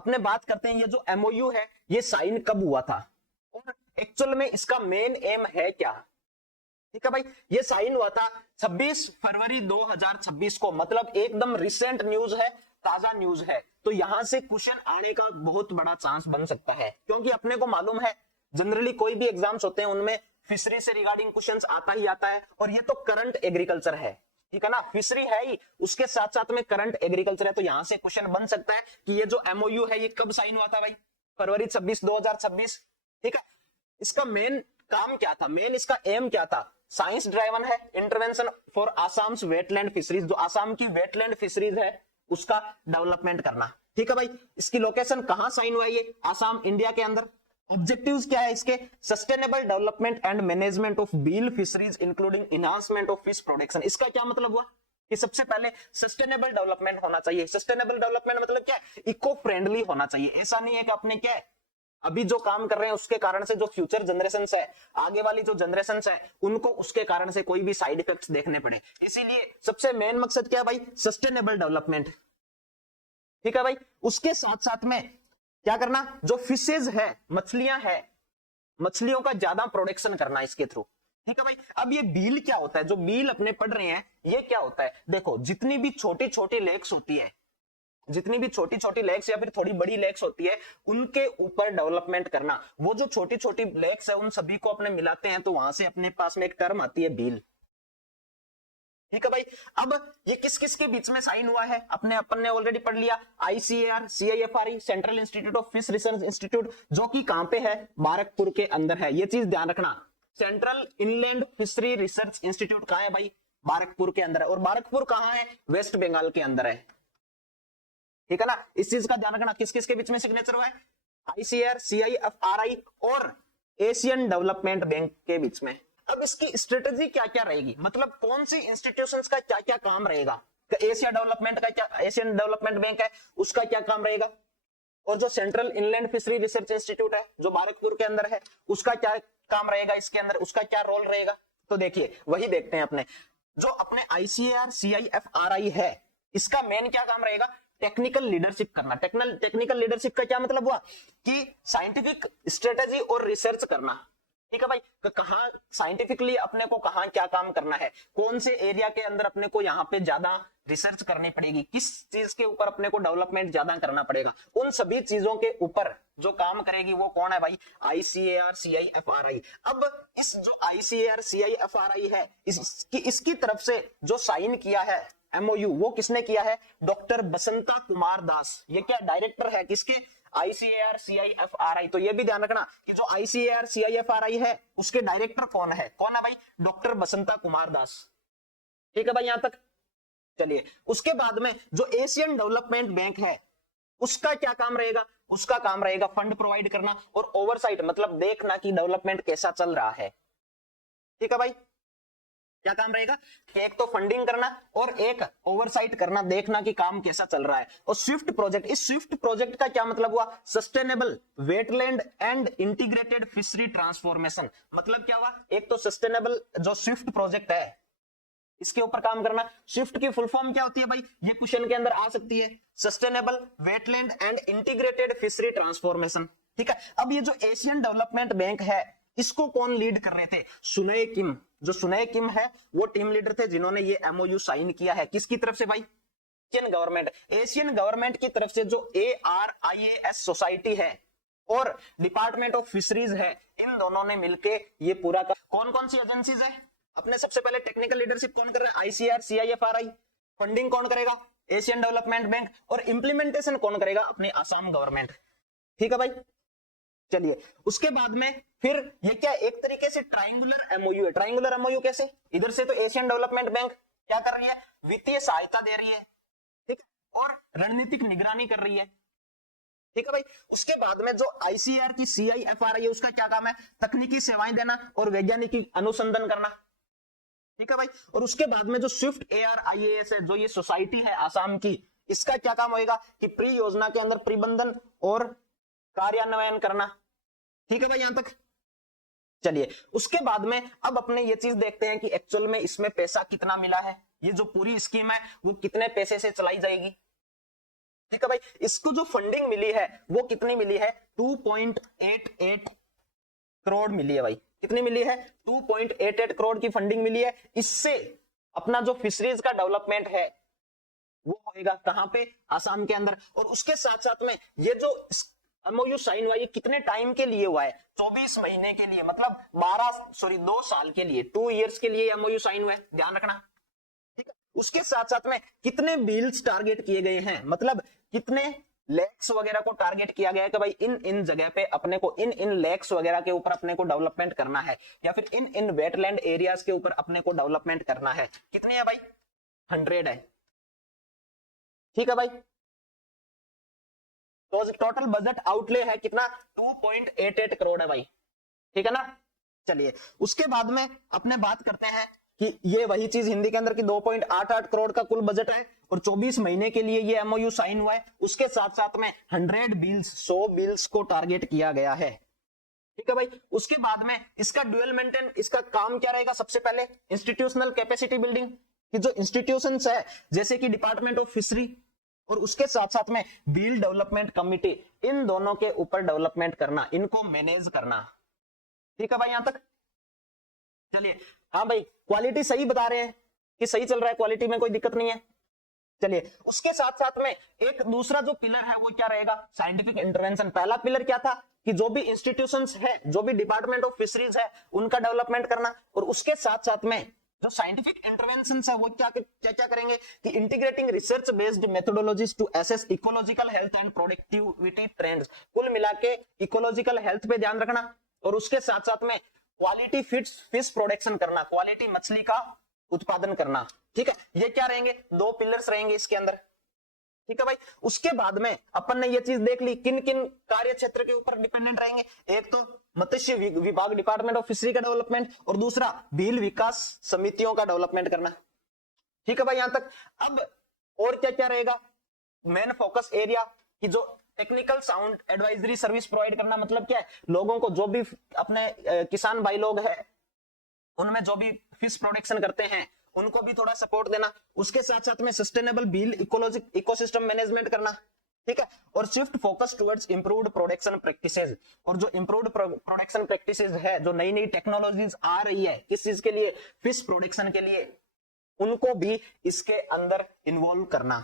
अपने बात करते हैं ये जो एमओयू है ये साइन कब हुआ था और एक्चुअल में इसका मेन एम है क्या। ठीक है भाई, ये साइन हुआ था 26 फरवरी 2026 को, मतलब एकदम रिसेंट न्यूज है, ताजा न्यूज है। तो यहां से क्वेश्चन आने का बहुत बड़ा चांस बन सकता है, क्योंकि अपने को मालूम है जनरली कोई भी एग्जाम्स होते हैं उनमें फिशरी से रिगार्डिंग क्वेश्चंस आता ही आता है, और ये तो करंट एग्रीकल्चर है। ठीक है ना, फिशरी है ही, उसके साथ साथ में करंट एग्रीकल्चर है। तो यहां से क्वेश्चन बन सकता है कि ये जो एमओयू है ये कब साइन हुआ था भाई, फरवरी 26 2026। ठीक है, इसका मेन काम क्या था, मेन इसका एम क्या था, साइंस ड्राइवन है, intervention for Assam's wetland fisheries, जो आसाम की वेटलैंड फिशरीज है उसका डेवलपमेंट करना। ठीक है भाई, इसकी लोकेशन कहां साइन हुआ है, ये आसाम इंडिया के अंदर। ऑब्जेक्टिव्स क्या है इसके, sustainable development and management of bill fisheries including enhancement of fish production. इसका क्या मतलब हुआ कि सबसे पहले सस्टेनेबल डेवलपमेंट होना चाहिए। सस्टेनेबल डेवलपमेंट मतलब क्या है, इको फ्रेंडली होना चाहिए। ऐसा नहीं है कि अपने क्या है अभी जो काम कर रहे हैं उसके कारण से जो फ्यूचर जनरेशन है, आगे वाली जो जनरेशन है, उनको उसके कारण से कोई भी साइड इफेक्ट्स देखने पड़े। इसीलिए सबसे मेन मकसद क्या है भाई, सस्टेनेबल डेवलपमेंट। ठीक है भाई, उसके साथ साथ में क्या करना, जो फिशेज है, मछलियां है, मछलियों का ज्यादा प्रोडक्शन करना इसके थ्रू। ठीक है भाई, अब ये बील क्या होता है, जो बील अपने पढ़ रहे हैं ये क्या होता है, देखो जितनी भी छोटी छोटी लेक्स होती है, जितनी भी छोटी छोटी लेक्स या फिर थोड़ी बड़ी लेक्स होती है उनके ऊपर डेवलपमेंट करना। वो जो छोटी छोटी लेक्स है उन सभी को अपने मिलाते हैं तो वहां से अपने पास में एक टर्म आती है बील। ठीक है भाई, अब ये किस किस के बीच में साइन हुआ है, अपन ने ऑलरेडी पढ़ लिया, ICAR CIFRE central institute of fish research institute, जो कि कहां पे है, बारकपुर के अंदर है। ये चीज ध्यान रखना, central inland fishery research institute कहां है भाई, बारकपुर के अंदर है। और बारकपुर कहां है, वेस्ट बंगाल के अंदर है। ठीक है ना, इस चीज का ध्यान रखना, किस किस के बीच में सिग्नेचर हुआ है, आईसीआर सीआईएफआरई और एशियन डेवलपमेंट बैंक के बीच में। अब इसकी स्ट्रेटेजी क्या क्या रहेगी, मतलब कौन सी इंस्टीट्यूशंस का क्या क्या काम रहेगा, एशिया डेवलपमेंट का क्या, एशियन डेवलपमेंट बैंक है उसका क्या काम रहेगा, और जो central inland fishery research institute है जो बारकपुर के अंदर है उसका क्या काम रहेगा, इसके अंदर उसका क्या रोल रहेगा। तो देखिए वही देखते हैं अपने, जो अपने आईसीआर सीआईएफआरई है इसका मेन क्या काम रहेगा, टेक्निकल लीडरशिप करना। टेक्निकल लीडरशिप का क्या मतलब हुआ कि साइंटिफिक स्ट्रेटेजी और रिसर्च करना। ठीक है भाई, कहां साइंटिफिकली अपने को कहां क्या काम करना है, कौन से एरिया के अंदर अपने को यहाँ पे ज्यादा रिसर्च करनी पड़ेगी, किस चीज के ऊपर अपने को डेवलपमेंट ज्यादा करना पड़ेगा, उन सभी चीजों के ऊपर जो काम करेगी वो कौन है भाई, आईसीएआर सीआईएफआरई। अब इस जो आईसीएआर सीआईएफआरई है इसकी तरफ से जो साइन किया है एमओयू वो किसने किया है, डॉक्टर बसंता कुमार दास। ये क्या डायरेक्टर है किसके, आईसीएआर सीआईएफआरई। तो ये भी ध्यान रखना कि जो आईसीएआर सीआईएफआरई है उसके डायरेक्टर कौन है भाई, डॉक्टर बसंता कुमार दास। ठीक है भाई यहां तक, चलिए उसके बाद में जो एशियन डेवलपमेंट बैंक है उसका क्या काम रहेगा, उसका काम रहेगा फंड प्रोवाइड करना और ओवरसाइट, मतलब देखना कि डेवलपमेंट कैसा चल रहा है। ठीक है भाई, क्या काम रहेगा कि एक तो फंडिंग करना और एक ओवरसाइट करना, देखना कि काम कैसा चल रहा है। और स्विफ्ट प्रोजेक्ट, इस स्विफ्ट प्रोजेक्ट का क्या मतलब हुआ, sustainable wetland and integrated fishery transformation. मतलब क्या हुआ, एक तो सस्टेनेबल जो स्विफ्ट प्रोजेक्ट है इसके ऊपर काम करना। स्विफ्ट की फुल फॉर्म क्या होती है भाई, ये क्वेश्चन के अंदर आ सकती है, sustainable wetland and integrated fishery transformation. ठीक है, अब ये जो एशियन डेवलपमेंट बैंक है इसको कौन लीड कर रहे थे, सुनय किम। जो सुनय किम है वो टीम लीडर थे जिन्होंने ये एमओयू साइन किया है, किसकी तरफ से भाई, एशियन गवर्नमेंट। एशियन गवर्नमेंट की तरफ से जो ARIAS सोसाइटी है और डिपार्टमेंट ऑफ फिशरीज है, इन दोनों ने मिलके ये पूरा कौन कौन सी एजेंसीज है, अपने सबसे पहले टेक्निकल लीडरशिप कौन कर रहा है, आईसीआर सीआईएफआरई, फंडिंग कौन करेगा, एशियन डेवलपमेंट बैंक, और इंप्लीमेंटेशन कौन करेगा, अपनी आसाम गवर्नमेंट। ठीक है भाई, चलिए उसके बाद में फिर ये क्या एक तरीके से ट्रायंगुलर एमओयू है। ट्रायंगुलर एमओयू कैसे, इधर से तो एशियन डेवलपमेंट बैंक क्या कर रही है, वित्तीय सहायता दे रही है, ठीक है, और रणनीतिक निगरानी कर रही है। ठीक है भाई, उसके बाद में जो आईसीआर की सीआईएफआरई है उसका क्या काम है, तकनीकी सेवाएं देना और वैज्ञानिक अनुसंधान करना। ठीक है भाई, और उसके बाद में जो स्विफ्ट ARIAS है जो ये सोसाइटी है आसाम की, इसका क्या काम होगा कि प्री योजना के अंदर प्रबंधन और कार्यान्वयन करना। ठीक है भाई यहां तक, चलिए उसके बाद में अब अपने ये चीज देखते हैं कि एक्चुअल में इसमें पैसा कितना मिला है, ये जो पूरी स्कीम है वो कितने पैसे से चलाई जाएगी। ठीक है भाई, इसको जो फंडिंग मिली है वो कितनी मिली है, 2.88 करोड़ मिली है भाई। कितनी मिली है, 2.88 करोड़ की फंडिंग मिली है। इससे अपना जो फिशरीज का डेवलपमेंट है वो होएगा कहां पे, आसाम के अंदर। और उसके साथ साथ में ये जो एमओयू साइन हुआ, ये कितने टाइम के लिए हुआ है, 24 महीने के लिए, मतलब 2 साल के लिए, 2 इयर्स के लिए एमओयू साइन हुआ है, ध्यान रखना। ठीक है, उसके साथ साथ में कितने बिल्स टारगेट किए गए हैं, मतलब कितने लेक्स वगैरह को टारगेट किया गया है कि भाई इन जगह पे अपने को इन लेक्स वगैरह के ऊपर अपने को डेवलपमेंट करना है, या फिर इन वेटलैंड एरियाज के ऊपर अपने को डेवलपमेंट करना है। कितनी है भाई, 100 है। ठीक है भाई, तो टोटल बजट आउटले है कितना, 2.88 करोड़ है भाई। ठीक है ना। चलिए उसके बाद में अपने बात करते हैं कि ये वही चीज हिंदी के अंदर की 2.88 करोड़ का कुल बजट है और 24 महीने के लिए ये एमओयू साइन हुआ है। उसके साथ साथ में 100 बिल्स को टारगेट किया गया है। ठीक है भाई, उसके बाद में इसका ड्यूअल मेंटेन, इसका काम क्या रहेगा, सबसे पहले इंस्टीट्यूशनल कैपेसिटी बिल्डिंग की जो इंस्टीट्यूशंस है जैसे कि डिपार्टमेंट ऑफ फिशरी और उसके साथ साथ में बिल डेवलपमेंट कमिटी, इन दोनों के ऊपर डेवलपमेंट करना, इनको मैनेज करना। ठीक है भाई यहां तक। चलिए हाँ भाई, क्वालिटी सही बता रहे हैं कि सही चल रहा है, क्वालिटी में कोई दिक्कत नहीं है। चलिए उसके साथ साथ में एक दूसरा जो पिलर है वो क्या रहेगा, साइंटिफिक इंटरवेंशन। पहला पिलर क्या था कि जो भी इंस्टीट्यूशंस है, जो भी डिपार्टमेंट ऑफ फिशरीज है, उनका डेवलपमेंट करना। और उसके साथ साथ में जो साइंटिफिक इंटरवेंशन है वो क्या करेंगे कि integrating research based methodologies to assess ecological health and productivity trends. कुल मिला के इकोलॉजिकल हेल्थ पे ध्यान रखना और उसके साथ साथ में क्वालिटी फिश प्रोडक्शन करना, क्वालिटी मछली का उत्पादन करना। ठीक है, ये क्या रहेंगे, 2 पिलर्स रहेंगे इसके अंदर। ठीक है भाई, उसके बाद में अपन ने ये चीज देख ली किन किन कार्य क्षेत्र के ऊपर डिपेंडेंट रहेंगे। एक तो मत्स्य विभाग, डिपार्टमेंट ऑफ फिशरी का डेवलपमेंट, और दूसरा भील विकास समितियों का डेवलपमेंट करना। ठीक है भाई यहां तक। अब और क्या क्या रहेगा, मेन फोकस एरिया की जो technical sound advisory service provide करना, मतलब क्या है, लोगों को जो भी अपने किसान भाई लोग हैं उनमें जो भी फिश प्रोडक्शन करते हैं उनको भी थोड़ा सपोर्ट देना। उसके साथ साथ में सस्टेनेबल बील इकोसिस्टम मैनेजमेंट करना। ठीक है, और shift focus towards improved production practices. और जो इंप्रूव्ड प्रोडक्शन प्रैक्टिसेस है, जो नई नई टेक्नोलॉजीज आ रही है किस चीज के लिए, फिश प्रोडक्शन के लिए, उनको भी इसके अंदर इन्वॉल्व करना।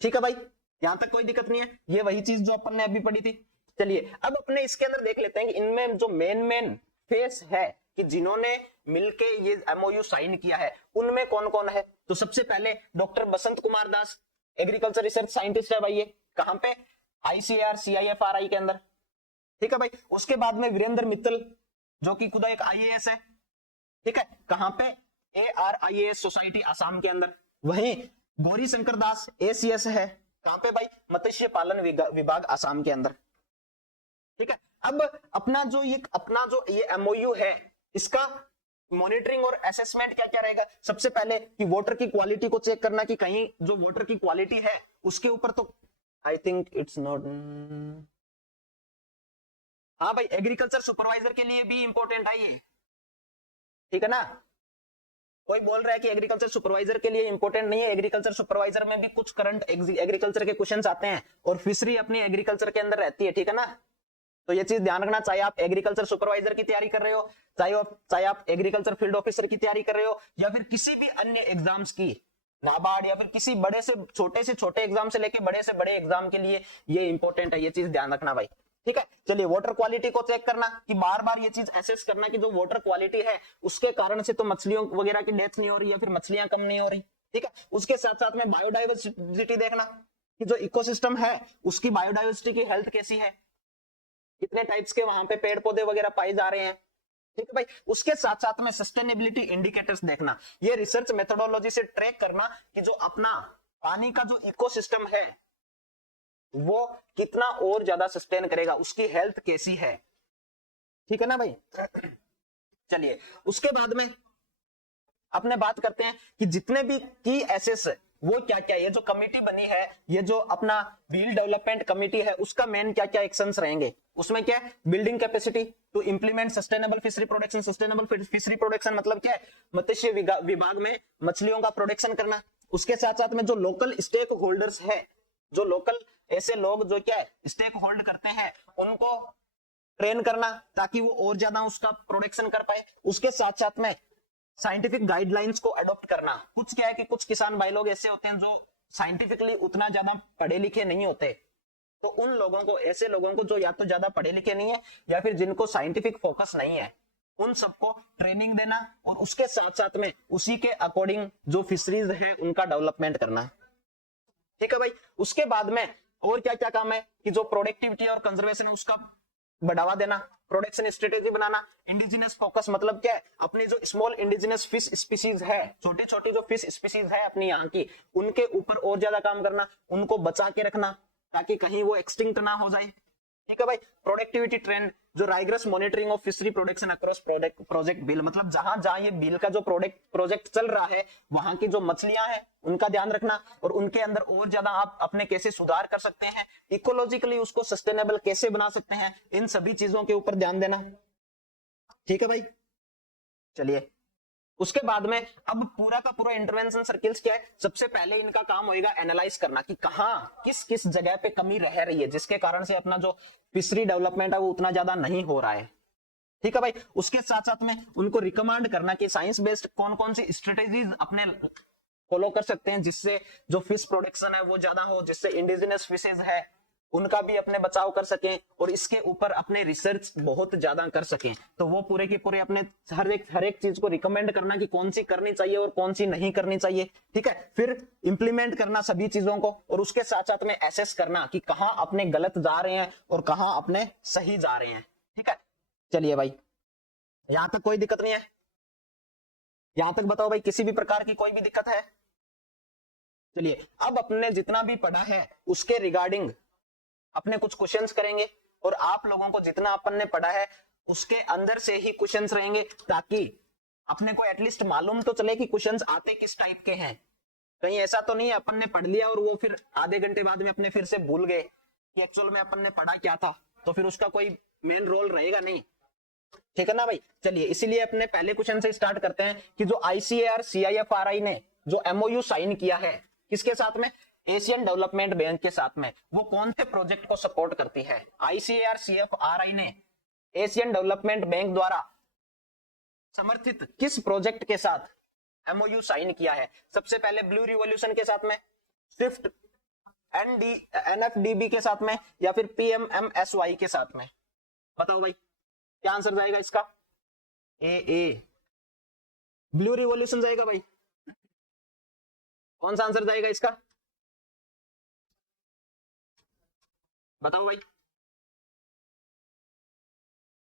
ठीक है भाई, यहां तक कोई दिक्कत नहीं है, ये वही चीज जो अपन ने अभी पढ़ी थी। चलिए अब अपने इसके अंदर देख लेते हैं कि इनमें जो मेन फेस है कि जिन्होंने मिलके ये एमओयू साइन किया है उनमें कौन कौन है। तो सबसे पहले doctor Basant Kumar Das, agriculture research scientist है भाई, ये कहां पे, आईसीआर CIFRI के अंदर। ठीक है भाई, उसके बाद में वीरेंद्र मित्तल जो कि खुदा एक IAS है। ठीक है, कहां पे, ARIAS सोसाइटी आसाम के अंदर। वहीं गौरी शंकर दास ACS है, कहां पे भाई, मत्स्य पालन विभाग आसाम के अंदर। ठीक है, अब अपना जो ये एमओयू है इसका मॉनिटरिंग और असेसमेंट क्या क्या रहेगा। सबसे पहले कि वाटर की क्वालिटी को चेक करना कि कहीं जो वाटर की क्वालिटी है उसके ऊपर तो आई थिंक इट्स नॉट, हाँ भाई एग्रीकल्चर सुपरवाइजर के लिए भी इंपॉर्टेंट है ये। ठीक है ना, कोई बोल रहा है कि एग्रीकल्चर सुपरवाइजर के लिए इंपॉर्टेंट नहीं है, एग्रीकल्चर सुपरवाइजर में भी कुछ करंट एग्रीकल्चर के क्वेश्चंस आते हैं और फिशरी अपनी एग्रीकल्चर के अंदर रहती है। ठीक है ना, तो ये चीज ध्यान रखना, चाहे आप एग्रीकल्चर सुपरवाइजर की तैयारी कर रहे हो, चाहे आप एग्रीकल्चर फील्ड ऑफिसर की तैयारी कर रहे हो, या फिर किसी भी अन्य एग्जाम्स की, नाबार्ड या फिर किसी बड़े से छोटे एग्जाम से लेके बड़े से बड़े एग्जाम के लिए ये इंपॉर्टेंट है, ये चीज ध्यान रखना भाई। ठीक है, चलिए वाटर क्वालिटी को चेक करना कि बार बार ये चीज एसेस करना कि जो वाटर क्वालिटी है उसके कारण से तो मछलियों वगैरह की डेथ नहीं हो रही या फिर मछलियां कम नहीं हो रही। ठीक है, उसके साथ साथ में बायोडाइवर्सिटी देखना कि जो इकोसिस्टम है उसकी बायोडाइवर्सिटी की हेल्थ कैसी है, कितने टाइप्स के वहां पे पेड़ पौधे वगैरह पाए जा रहे हैं। ठीक है भाई, उसके साथ साथ में सस्टेनेबिलिटी इंडिकेटर्स देखना, ये रिसर्च मेथोडोलॉजी से ट्रैक करना कि जो अपना पानी का जो इकोसिस्टम है वो कितना और ज्यादा सस्टेन करेगा, उसकी हेल्थ कैसी है। ठीक है ना भाई। चलिए उसके बाद में अपने बात करते हैं कि जितने भी की एसेस वो क्या क्या, ये जो कमिटी बनी है, ये जो अपना व्हील डेवलपमेंट कमिटी है, उसका मेन क्या क्या एक्शंस रहेंगे। उसमें क्या है, building capacity to implement sustainable fishery production. Sustainable fishery production मतलब क्या है, मत्स्य विभाग में मछलियों का प्रोडक्शन करना। उसके साथ साथ में जो लोकल स्टेक होल्डर्स है, जो लोकल ऐसे लोग जो क्या है स्टेक होल्ड करते हैं उनको ट्रेन करना ताकि वो और ज्यादा उसका प्रोडक्शन कर पाए। उसके साथ साथ में साइंटिफिक गाइडलाइंस को अडॉप्ट करना। कुछ क्या है कि कुछ किसान भाई लोग ऐसे होते हैं जो साइंटिफिकली उतना ज्यादा पढ़े लिखे नहीं होते, तो उन लोगों को, ऐसे लोगों को जो या तो ज्यादा पढ़े लिखे नहीं है या फिर जिनको साइंटिफिक फोकस नहीं है, उन सबको ट्रेनिंग देना और उसके साथ साथ में उसी के अकॉर्डिंग जो फिशरीज है उनका डेवलपमेंट करना। ठीक है भाई। उसके बाद में और क्या क्या काम है कि जो प्रोडक्टिविटी और कंजर्वेशन है उसका बढ़ावा देना, प्रोडक्शन स्ट्रेटेजी बनाना। इंडिजिनस फोकस मतलब क्या है, अपनी जो स्मॉल इंडिजिनस फिश स्पीसीज है, छोटी छोटी जो फिश स्पीसीज है अपनी यहाँ की, उनके ऊपर और ज्यादा काम करना, उनको बचा के रखना ताकि कहीं वो एक्सटिंक्ट ना हो जाए। ठीक है भाई। प्रोडक्टिविटी ट्रेंड, जो rigorous monitoring of fishery production across project beel, मतलब जहां जहां ये बिल का जो प्रोजेक्ट चल रहा है वहां की जो मछलियां हैं उनका ध्यान रखना और उनके अंदर और ज्यादा आप अपने कैसे सुधार कर सकते हैं, इकोलॉजिकली उसको सस्टेनेबल कैसे बना सकते हैं, इन सभी चीजों के ऊपर ध्यान देना। ठीक है भाई। चलिए उसके बाद में अब पूरा का पूरा इंटरवेंशन सर्किल्स क्या है, सबसे पहले इनका काम होगा एनालाइज करना कि कहाँ किस किस जगह पे कमी रह रही है जिसके कारण से अपना जो फिशरी डेवलपमेंट है वो उतना ज्यादा नहीं हो रहा है। ठीक है भाई। उसके साथ साथ में उनको रिकमेंड करना कि साइंस बेस्ड कौन कौन सी स्ट्रेटेजीज अपने फॉलो कर सकते हैं जिससे जो फिश प्रोडक्शन है वो ज्यादा हो, जिससे इंडिजिनस फिशेज है उनका भी अपने बचाव कर सकें और इसके ऊपर अपने रिसर्च बहुत ज्यादा कर सकें। तो वो पूरे के पूरे अपने हर एक चीज को रिकमेंड करना कि कौन सी करनी चाहिए और कौन सी नहीं करनी चाहिए। ठीक है। फिर इंप्लीमेंट करना सभी चीजों को और उसके साथ साथ में एसेस करना कि कहां अपने गलत जा रहे हैं और कहां अपने सही जा रहे हैं। ठीक है। चलिए भाई, यहां तक कोई दिक्कत नहीं है? यहां तक बताओ भाई, किसी भी प्रकार की कोई भी दिक्कत है? चलिए अब अपने जितना भी पढ़ा है उसके रिगार्डिंग अपने कुछ क्वेश्चंस करेंगे और आप लोगों को जितना अपन ने पढ़ा है उसके अंदर से ही क्वेश्चंस रहेंगे ताकि अपने को एटलीस्ट मालूम तो चले कि क्वेश्चंस आते किस टाइप के हैं। कहीं ऐसा तो नहीं है अपन ने पढ़ लिया और वो फिर आधे घंटे बाद में अपने फिर से भूल गए कि एक्चुअल में अपन ने पढ़ा क्या था, तो फिर उसका कोई मेन रोल रहेगा नहीं। ठीक है ना भाई। चलिए इसीलिए अपने पहले क्वेश्चन से स्टार्ट करते हैं कि जो ICAR CIFRI ने जो MOU साइन किया है किसके साथ में, एशियन डेवलपमेंट बैंक के साथ में, वो कौन से प्रोजेक्ट को सपोर्ट करती है? ICAR CIFRI ने एशियन डेवलपमेंट बैंक द्वारा समर्थित किस प्रोजेक्ट के साथ MOU साइन किया है? सबसे पहले ब्लू रिवॉल्यूशन के साथ में, स्विफ्ट NFDB के साथ में, या फिर PMMSY के साथ में? बताओ भाई क्या आंसर जाएगा इसका? ए ब्लू रिवॉल्यूशन जाएगा भाई। कौन सा आंसर जाएगा इसका? बताओ भाई।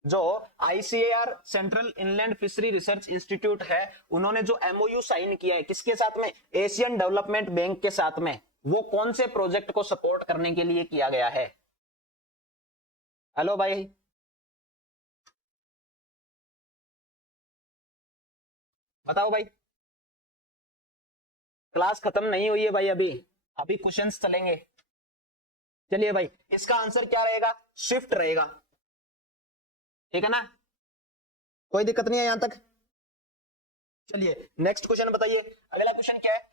जो ICAR central inland fishery research institute है उन्होंने जो MOU साइन किया है किसके साथ में, एशियन डेवलपमेंट बैंक के साथ में, वो कौन से प्रोजेक्ट को सपोर्ट करने के लिए किया गया है? हेलो भाई, बताओ भाई। क्लास खत्म नहीं हुई है भाई, अभी अभी क्वेश्चंस चलेंगे। चलिए भाई इसका आंसर क्या रहेगा? स्विफ्ट रहेगा। ठीक है ना, कोई दिक्कत नहीं है यहां तक? चलिए नेक्स्ट क्वेश्चन बताइए। अगला क्वेश्चन क्या है?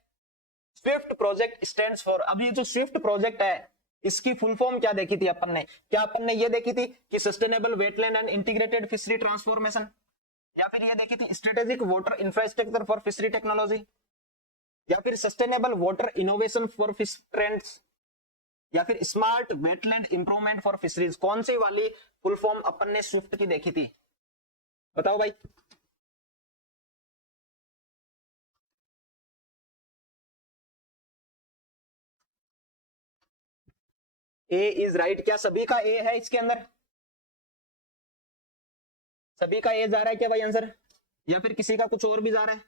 स्विफ्ट प्रोजेक्ट स्टैंड्स फॉर, अब ये जो स्विफ्ट प्रोजेक्ट है इसकी फुल फॉर्म क्या देखी थी अपन ने? क्या अपन ने ये देखी थी कि sustainable wetland and integrated fishery transformation, या फिर ये देखी थी strategic water infrastructure for fishery technology, या फिर sustainable water innovation for fish trends, या फिर smart wetland improvement for fisheries? कौन सी वाली फुल फॉर्म अपन ने स्विफ्ट की देखी थी? बताओ भाई। ए इज राइट। क्या सभी का ए है इसके अंदर? सभी का ए जा रहा है क्या भाई आंसर, या फिर किसी का कुछ और भी जा रहा है?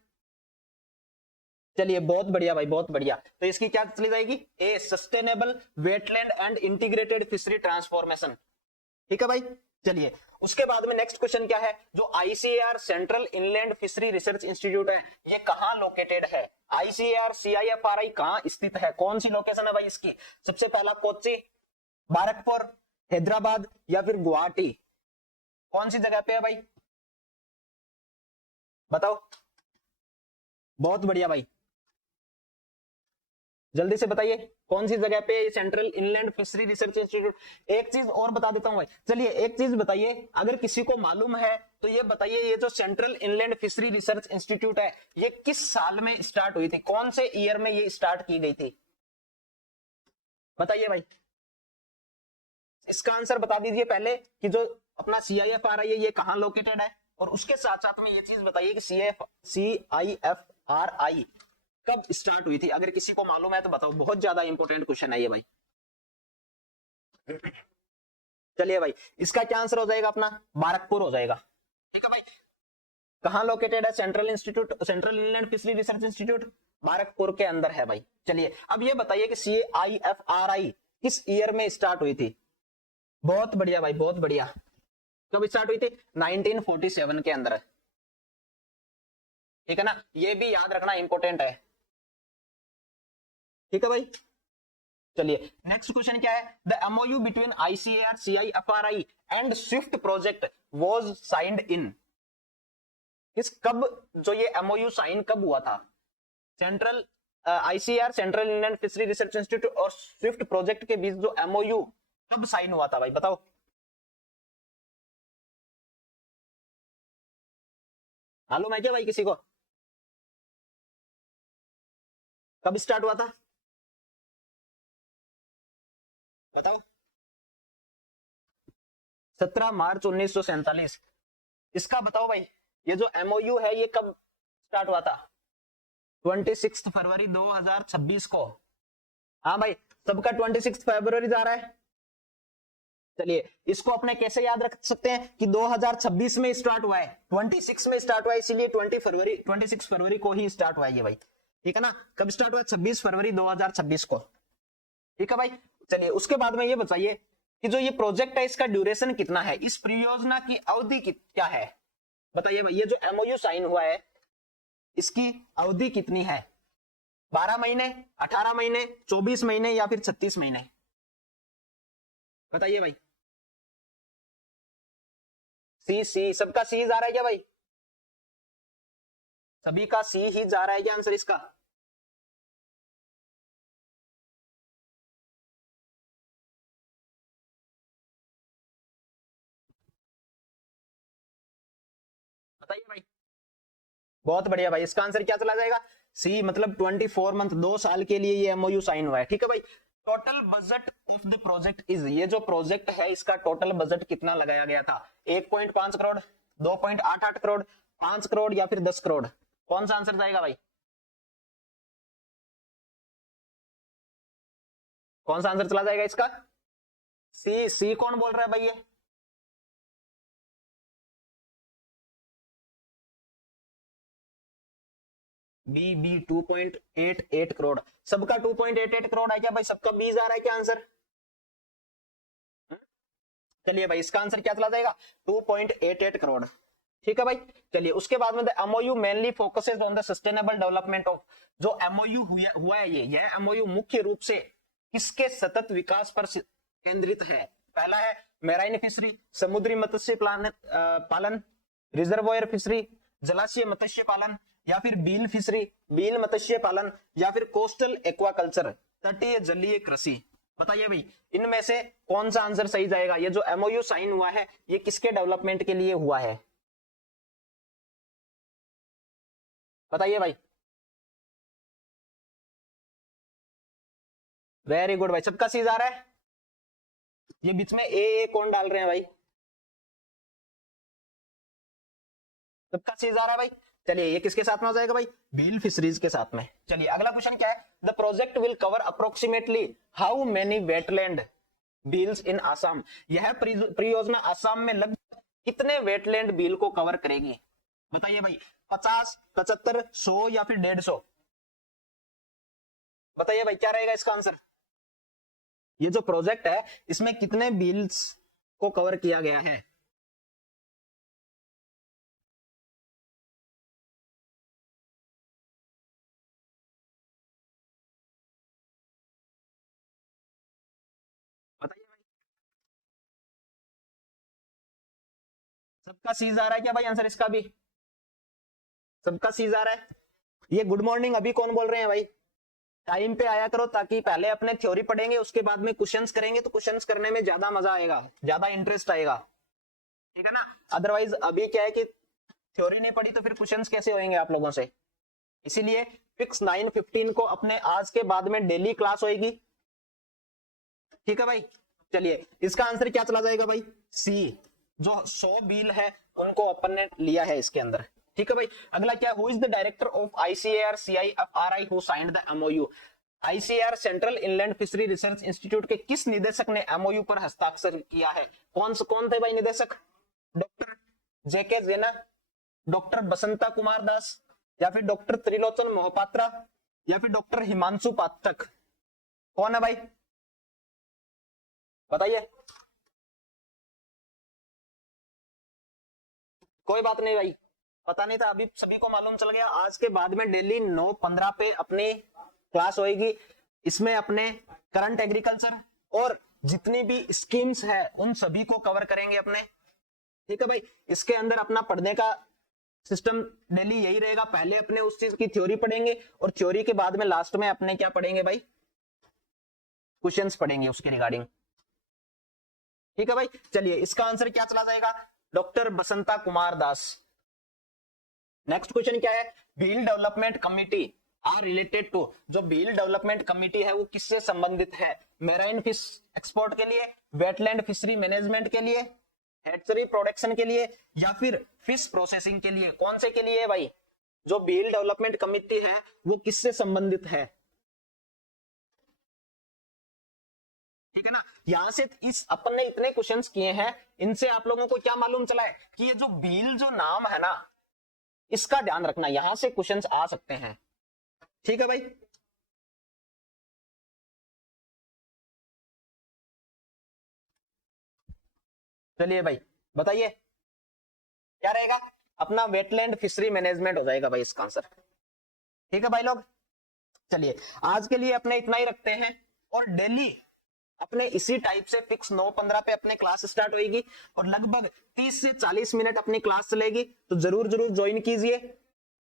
चलिए बहुत बढ़िया भाई, बहुत बढ़िया। तो इसकी क्या चली जाएगी? ए sustainable wetland and integrated fishery transformation. ठीक है भाई। चलिए उसके बाद में नेक्स्ट क्वेश्चन क्या है? जो ICAR central inland fishery research institute है ये कहां लोकेटेड है? ICAR CIFRI कहां स्थित है? कौन सी लोकेशन है भाई इसकी? सबसे पहला कोच्चि, बारकपुर, हैदराबाद, या फिर गुवाहाटी? कौन सी जगह पे है भाई? बताओ। बहुत बढ़िया भाई। जल्दी से बताइए कौन सी जगह पे ये central inland fishery research institute. एक चीज और बता देता हूं भाई, चलिए एक चीज बताइए, अगर किसी को मालूम है तो ये बताइए, ये जो central inland fishery research institute है ये किस साल में स्टार्ट हुई थी, कौन से ईयर में ये स्टार्ट की गई थी, बताइए भाई। इसका आंसर बता दीजिए पहले कि जो अपना CIFRI है ये कहां लोकेटेड है, और उसके साथ साथ में ये चीज बताइए कि CIFRI कब स्टार्ट हुई थी, अगर किसी को मालूम है तो बताओ, बहुत ज्यादा इंपॉर्टेंट क्वेश्चन है ये भाई। चलिए भाई, इसका क्या आंसर हो जाएगा अपना, बारकपुर हो जाएगा, ठीक है भाई। कहां लोकेटेड है central institute, central inland fishery research institute, Barrackpore के अंदर है भाई। चलिए अब ये बताइए कि CIFRI किस ईयर में स्टार्ट हुई थी। बहुत बढ़िया भाई, बहुत बढ़िया। कब स्टार्ट हुई थी, 1947 के अंदर, ठीक है ना, ये भी याद रखना इंपॉर्टेंट है, ठीक है भाई। चलिए नेक्स्ट क्वेश्चन क्या है, the MOU between ICAR CIFRI and Swift project was signed in, किस कब जो ये MOU साइन कब हुआ था, central ICAR central Indian fishery research institute और स्विफ्ट प्रोजेक्ट के बीच जो MOU कब साइन हुआ था भाई, बताओ। मालूम है क्या भाई किसी को, कब स्टार्ट हुआ था, बताओ। 17 मार्च 1947। इसका बताओ भाई, ये जो MOU है ये कब स्टार्ट हुआ था, 26 फरवरी 2026 को। हाँ भाई, सबका 26 फरवरी जा रहा है। चलिए इसको अपने कैसे याद रख सकते हैं कि 2026 में स्टार्ट हुआ है, 26 में स्टार्ट हुआ है, इसीलिए 26 फरवरी को ही स्टार्ट हुआ है ये भाई, ठीक है ना। कब स्टार्ट हुआ, 26 फरवरी 2026 को, ठीक है भाई। चलिए उसके बाद में ये बताइए कि जो ये प्रोजेक्ट है इसका ड्यूरेशन कितना है, इस परियोजना की अवधि क्या है, बताइए भाई। ये जो MOU साइन हुआ है इसकी अवधि कितनी है, 12 महीने, 18 महीने, 24 महीने या फिर 36 महीने, बताइए भाई। सी सबका सी जा रहा है क्या भाई, सभी का सी ही जा रहा है क्या आंसर इसका। बताइए भाई, बहुत बढ़िया भाई, इसका आंसर क्या चला जाएगा, सी, मतलब 24 मंथ, 2 साल के लिए ये MOU साइन हुआ है, ठीक है भाई। Total budget of the project is, ये जो प्रोजेक्ट है इसका टोटल बजट कितना लगाया गया था, 1.5 करोड़, 2.88 करोड़, 5 करोड़ या फिर 10 करोड़, कौन सा आंसर जाएगा भाई, कौन सा आंसर चला जाएगा इसका, सी कौन बोल रहा है भाई ये, बी 2.88 करोड़, सबका 2.88 करोड़ है क्या भाई, सबका 20 आ रहा है क्या आंसर। चलिए भाई, इसका आंसर क्या चला जाएगा, 2.88 करोड़, ठीक है भाई। चलिए उसके बाद में MOU mainly focuses on the sustainable development of, जो MOU हुआ है यह MOU मुख्य रूप से किसके सतत विकास पर केंद्रित है, पहला है मैराइन फिशरी, समुद्री मत्स्य पालन, रिजर्वोयर फिशरी, जलाशय मत्स्य पालन, या फिर बील फिशरी, बील मत्स्य पालन, या फिर कोस्टल एक्वाकल्चर, तटीय जलीय कृषि, बताइए भाई इनमें से कौन सा आंसर सही जाएगा, ये जो MOU साइन हुआ है ये किसके डेवलपमेंट के लिए हुआ है, बताइए भाई। वेरी गुड भाई, सबका सी जा रहा है, ये बीच में ए कौन डाल रहे हैं भाई, सबका सी जा रहा है भाई। चलिए ये किसके साथ में हो जाएगा भाई, बील फिशरीज के साथ में। चलिए अगला क्वेश्चन क्या है, the project will cover approximately how many wetland beels in Assam, यह परियोजना आसाम में लगभग कितने वेटलैंड बील को कवर करेगी, बताइए भाई, 50, 75, 100 या फिर 150, बताइए भाई क्या रहेगा इसका आंसर। ये जो प्रोजेक्ट है इसमें कितने बिल्स को कवर किया गया है, बताइए भाई। सबका सीज आ रहा है क्या भाई आंसर इसका भी, सबका सीज आ रहा है। ये गुड मॉर्निंग अभी कौन बोल रहे हैं भाई, टाइम पे आया करो, ताकि पहले अपने थ्योरी पढ़ेंगे, उसके बाद में क्वेश्चंस करेंगे, तो क्वेश्चंस करने में ज्यादा मजा आएगा, ज्यादा इंटरेस्ट आएगा, ठीक है ना। अदरवाइज अभी क्या है कि थ्योरी नहीं पढ़ी तो फिर क्वेश्चंस कैसे होंगे आप लोगों से। इसीलिए फिक्स 9:15 को अपने आज के बाद में डेली क्लास होगी, ठीक है भाई। चलिए इसका आंसर क्या चला जाएगा भाई, सी। जो 100 बिल है उनको अपन ने लिया है इसके अंदर, ठीक है भाई। अगला क्या, who is the director of ICAR CIFRI who signed the MOU। ICAR central inland fishery research institute के किस निदेशक ने MOU पर हस्ताक्षर किया है। कौन थे भाई निदेशक, डॉक्टर JK जेना, डॉक्टर बसंता कुमार दास, या फिर डॉक्टर त्रिलोचन मोहपात्रा, या फिर डॉक्टर हिमांशु पाठक। कौन है भाई बताइए। कोई बात नहीं भाई, पता नहीं था, अभी सभी को मालूम चल गया। आज के बाद में डेली 9:15 पे अपनी क्लास होएगी, इसमें अपने करंट एग्रीकल्चर और जितनी भी स्कीम्स है उन सभी को कवर करेंगे अपने, ठीक है भाई। इसके अंदर अपना पढ़ने का सिस्टम डेली यही रहेगा, पहले अपने उस चीज की थ्योरी पढ़ेंगे और थ्योरी के बाद में लास्ट में अपने क्या पढ़ेंगे भाई, क्वेश्चंस पढ़ेंगे उसके रिगार्डिंग, ठीक है भाई। चलिए इसका आंसर क्या चला जाएगा, doctor Basanta Kumar Das. Next question क्या है, Bhil development committee are related to. जो भील डेवलपमेंट कमिटी है वो किससे संबंधित है, मैराइन फिश एक्सपोर्ट के लिए, वेटलैंड फिशरी मैनेजमेंट के लिए, हैचरी प्रोडक्शन के लिए, या फिर फिश प्रोसेसिंग के लिए। कौन से के लिए है भाई, जो भील डेवलपमेंट कमिटी है वो किससे संबंधित है, ठीक है ना। यहां से इस अपन ने इतने क्वेश्चंस किए हैं, इनसे आप लोगों को क्या मालूम चला है कि ये जो भील जो नाम है ना, इसका ध्यान रखना, यहां से क्वेश्चंस आ सकते हैं, ठीक है भाई। चलिए भाई बताइए क्या रहेगा, अपना वेटलैंड फिशरी मैनेजमेंट हो जाएगा भाई इसका आंसर, ठीक है भाई लोग। चलिए आज के लिए अपने इतना ही रखते हैं, और डेली अपने इसी टाइप से फिक्स 9:15 पे अपने क्लास स्टार्ट होगी, और लगभग 30 से 40 मिनट अपनी क्लास चलेगी, तो जरूर जरूर ज्वाइन कीजिए,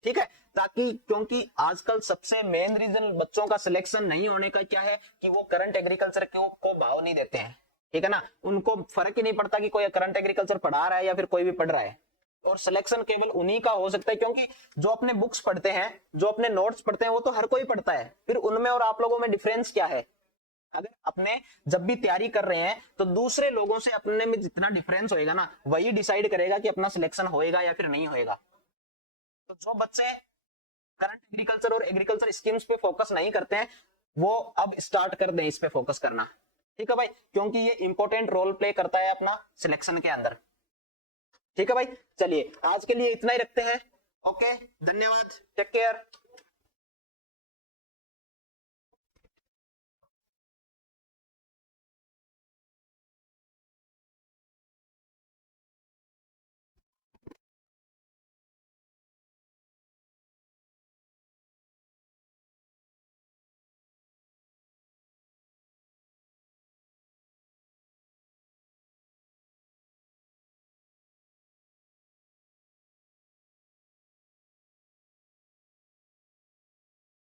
ठीक है। ताकि क्योंकि आजकल सबसे मेन रीजन बच्चों का सिलेक्शन नहीं होने का क्या है कि वो करंट एग्रीकल्चर को भाव नहीं देते हैं, ठीक है ना। उनको फर्क ही नहीं पड़ता कि कोई करंट एग्रीकल्चर पढ़ा रहा है या फिर कोई भी पढ़ रहा है, और सिलेक्शन केवल उन्हीं का हो सकता है, क्योंकि जो अपने बुक्स पढ़ते हैं, जो अपने नोट्स पढ़ते हैं, वो तो हर कोई पढ़ता है, फिर उनमें और आप लोगों में डिफरेंस क्या है। अगर अपने जब भी तैयारी कर रहे हैं तो दूसरे लोगों से अपने में जितना डिफरेंस होएगा ना, वही डिसाइड करेगा कि अपना सिलेक्शन होएगा या फिर नहीं होएगा। तो जो बच्चे करंट एग्रीकल्चर और एग्रीकल्चर स्कीम्स पे फोकस नहीं करते हैं, वो अब स्टार्ट कर दें इस पे फोकस करना, ठीक है भाई, क्योंकि ये इंपॉर्टेंट रोल प्ले करता है अपना सिलेक्शन के अंदर, ठीक है भाई। चलिए आज के लिए इतना ही रखते हैं, ओके, धन्यवाद, टेक केयर।